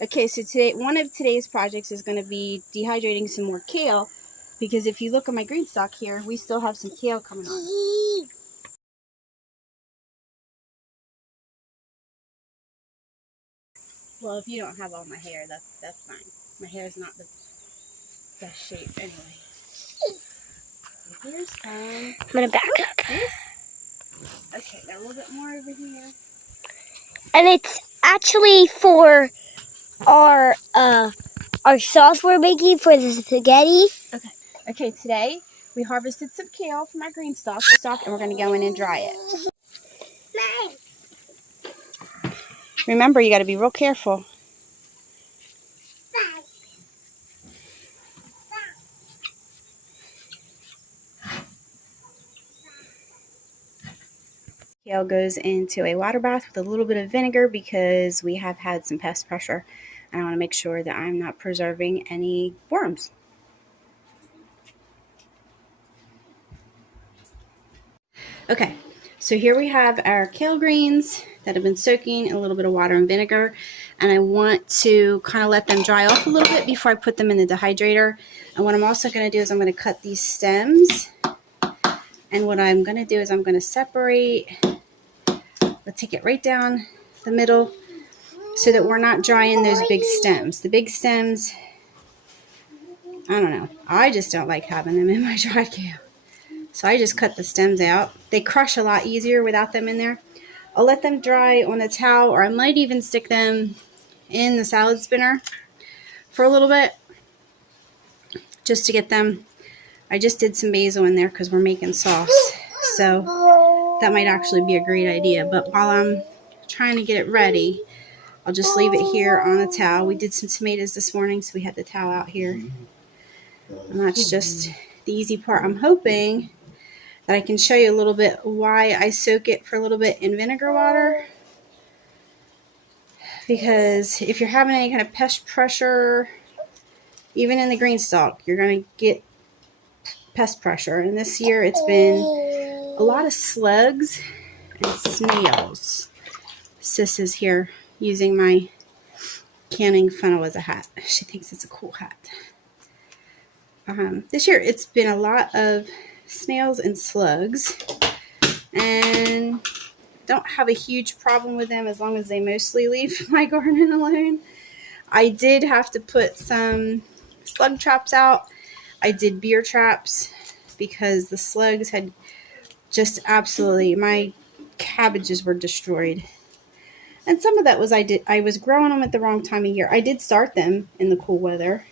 Okay, so one of today's projects is going to be dehydrating some more kale, because if you look at my green stalk here, we still have some kale coming on. Well, if you don't have all my hair, that's fine. My hair is not the best shape anyway. So here's some. I'm gonna back up. Okay, got a little bit more over here. And it's actually for our sauce we're making for the spaghetti. Okay, today we harvested some kale from our green stalk, and we're going to go in and dry it. Remember, you got to be real careful. Kale goes into a water bath with a little bit of vinegar because we have had some pest pressure, and I want to make sure that I'm not preserving any worms. Okay, so here we have our kale greens that have been soaking in a little bit of water and vinegar, and I want to kind of let them dry off a little bit before I put them in the dehydrator. And what I'm also going to do is I'm going to cut these stems, and what I'm going to do is I'm going to separate. I'll take it right down the middle so that we're not drying those big stems. The big stems, I don't know. I just don't like having them in my dried kale. So I just cut the stems out. They crush a lot easier without them in there. I'll let them dry on the towel, or I might even stick them in the salad spinner for a little bit just to get them. I just did some basil in there because we're making sauce. So that might actually be a great idea. But while I'm trying to get it ready, I'll just leave it here on the towel. We did some tomatoes this morning, so we had the towel out here. And that's just the easy part. I'm hoping that I can show you a little bit why I soak it for a little bit in vinegar water. Because if you're having any kind of pest pressure, even in the green stalk, you're going to get pest pressure. And this year it's been a lot of slugs and snails. Sis is here using my canning funnel as a hat. She thinks it's a cool hat. This year it's been a lot of snails and slugs, and don't have a huge problem with them as long as they mostly leave my garden alone. I did have to put some slug traps out. I did beer traps because the slugs had just absolutely, my cabbages were destroyed. And some of that was I was growing them at the wrong time of year. I did start them in the cool weather,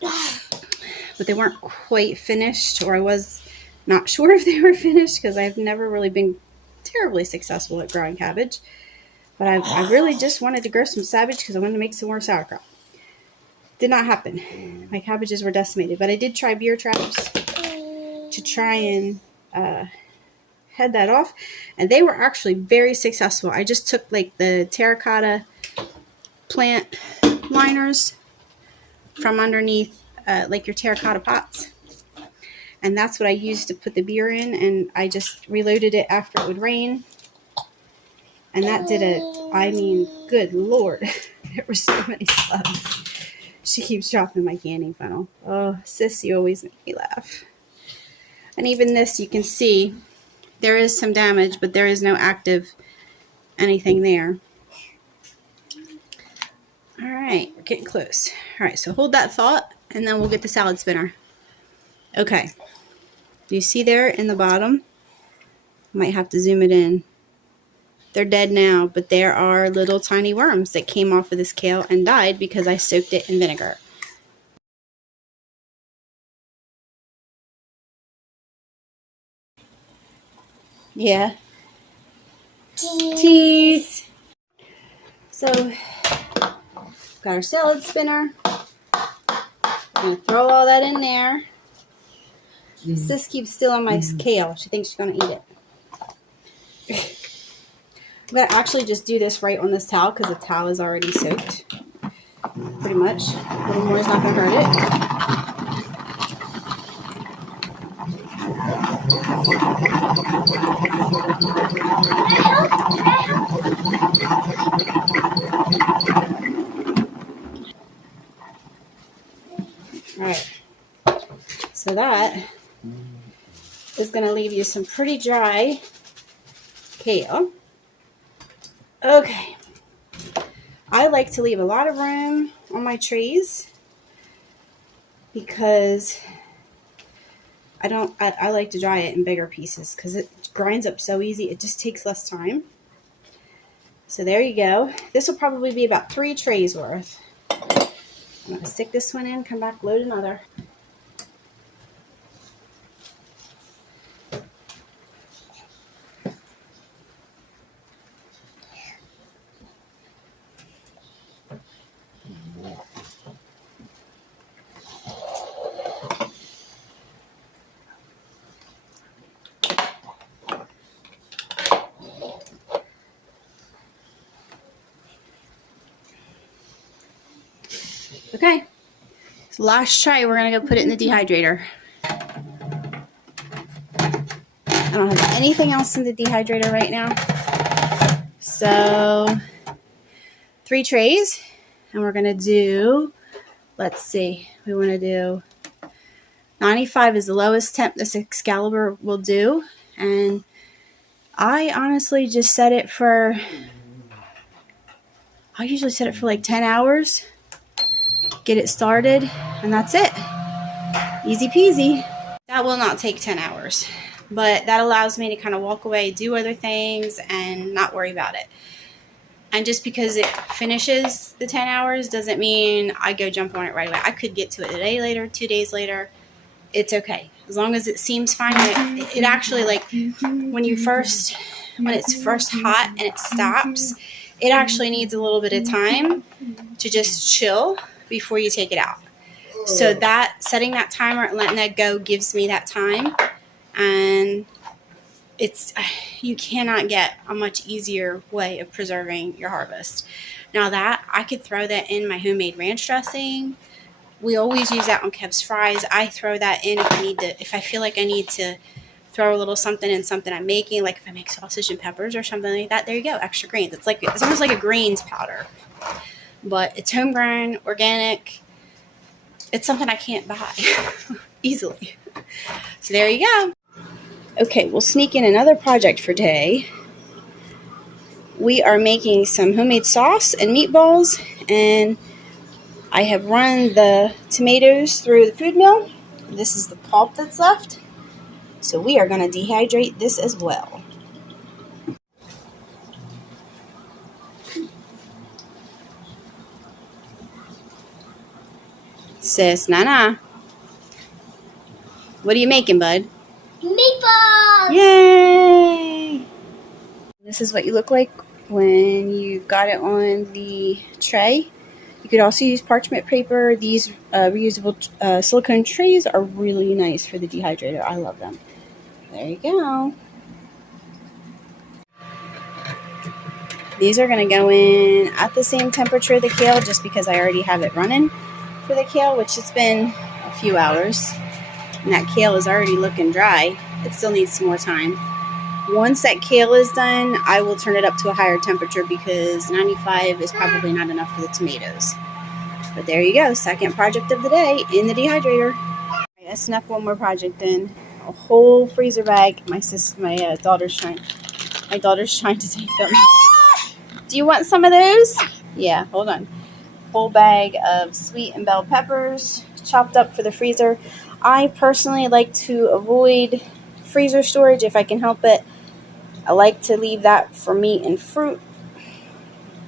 but they weren't quite finished, or I was not sure if they were finished because I've never really been terribly successful at growing cabbage. But I really just wanted to grow some cabbage because I wanted to make some more sauerkraut. Did not happen. My cabbages were decimated, but I did try beer traps to try and head that off, and they were actually very successful. I just took like the terracotta plant liners from underneath like your terracotta pots, and that's what I used to put the beer in, and I just reloaded it after it would rain, and that did it. I mean, good Lord, there were so many slugs. She keeps dropping my canning funnel. Oh, sis, you always make me laugh. And even this, you can see there is some damage, but there is no active anything there. All right, we're getting close. All right, so hold that thought, and then we'll get the salad spinner. Okay, do you see there in the bottom? Might have to zoom it in. They're dead now, but there are little tiny worms that came off of this kale and died because I soaked it in vinegar. Yeah. Cheese. So, got our salad spinner. I'm going to throw all that in there. Sis keeps stealing my kale. She thinks she's going to eat it. I'm going to actually just do this right on this towel because the towel is already soaked. Pretty much. A little more is not going to hurt it. right. So that is going to leave you some pretty dry kale. Okay. I like to leave a lot of room on my trays because I like to dry it in bigger pieces because it grinds up so easy. It just takes less time. So there you go. This will probably be about 3 trays worth. I'm going to stick this one in, come back, load another. Okay, so last try, we're going to go put it in the dehydrator. I don't have anything else in the dehydrator right now. So 3 trays, and we're going to do, let's see, we want to do 95 is the lowest temp this Excalibur will do, and I honestly just set it for, I usually set it for like 10 hours. Get it started, and that's it. Easy peasy. That will not take 10 hours, but that allows me to kind of walk away, do other things, and not worry about it. And just because it finishes the 10 hours doesn't mean I go jump on it right away. I could get to it a day later, 2 days later. It's okay. As long as it seems fine. It actually, like, when it's first hot and it stops, it actually needs a little bit of time to just chill before you take it out. So that setting that timer and letting that go gives me that time, and you cannot get a much easier way of preserving your harvest. Now that I could throw that in my homemade ranch dressing. We always use that on Kev's fries. I throw that in if I feel like I need to throw a little something in something I'm making, like if I make sausage and peppers or something like that. There you go, extra greens. It's almost like a greens powder. But it's homegrown, organic. It's something I can't buy easily. So there you go. Okay, we'll sneak in another project for today. We are making some homemade sauce and meatballs, and I have run the tomatoes through the food mill. This is the pulp that's left. So we are going to dehydrate this as well. Sis, Nana, what are you making, bud? Meatballs! Yay! This is what you look like when you've got it on the tray. You could also use parchment paper. These reusable silicone trays are really nice for the dehydrator. I love them. There you go. These are going to go in at the same temperature of the kale just because I already have it running for the kale, which it's been a few hours. And that kale is already looking dry. It still needs some more time. Once that kale is done, I will turn it up to a higher temperature because 95 is probably not enough for the tomatoes. But there you go, second project of the day in the dehydrator. I snuck one more project in. A whole freezer bag. My daughter's trying to take them. Do you want some of those? Yeah, hold on. Whole bag of sweet and bell peppers chopped up for the freezer. I personally like to avoid freezer storage if I can help it. I like to leave that for meat and fruit,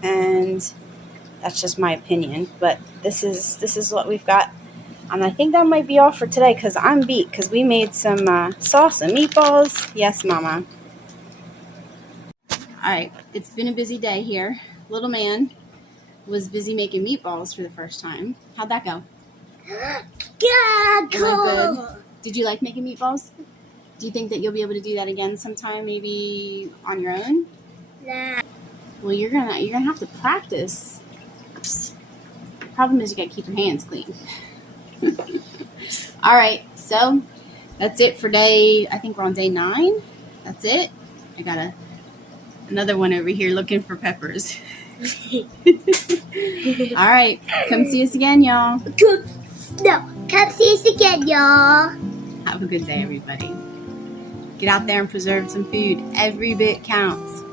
and that's just my opinion. But this is what we've got, and I think that might be all for today because I'm beat because we made some sauce and meatballs. Yes, Mama. All right, it's been a busy day here. Little man was busy making meatballs for the first time. How'd that go? Yeah, Good. Did you like making meatballs? Do you think that you'll be able to do that again sometime, maybe on your own? Nah. Well, you're gonna have to practice. The problem is you gotta keep your hands clean. All right, so that's it for day. I think we're on day 9. That's it. I got another one over here looking for peppers. All right, come see us again, y'all. No. Come see us again, y'all. Have a good day, everybody. Get out there and preserve some food. Every bit counts.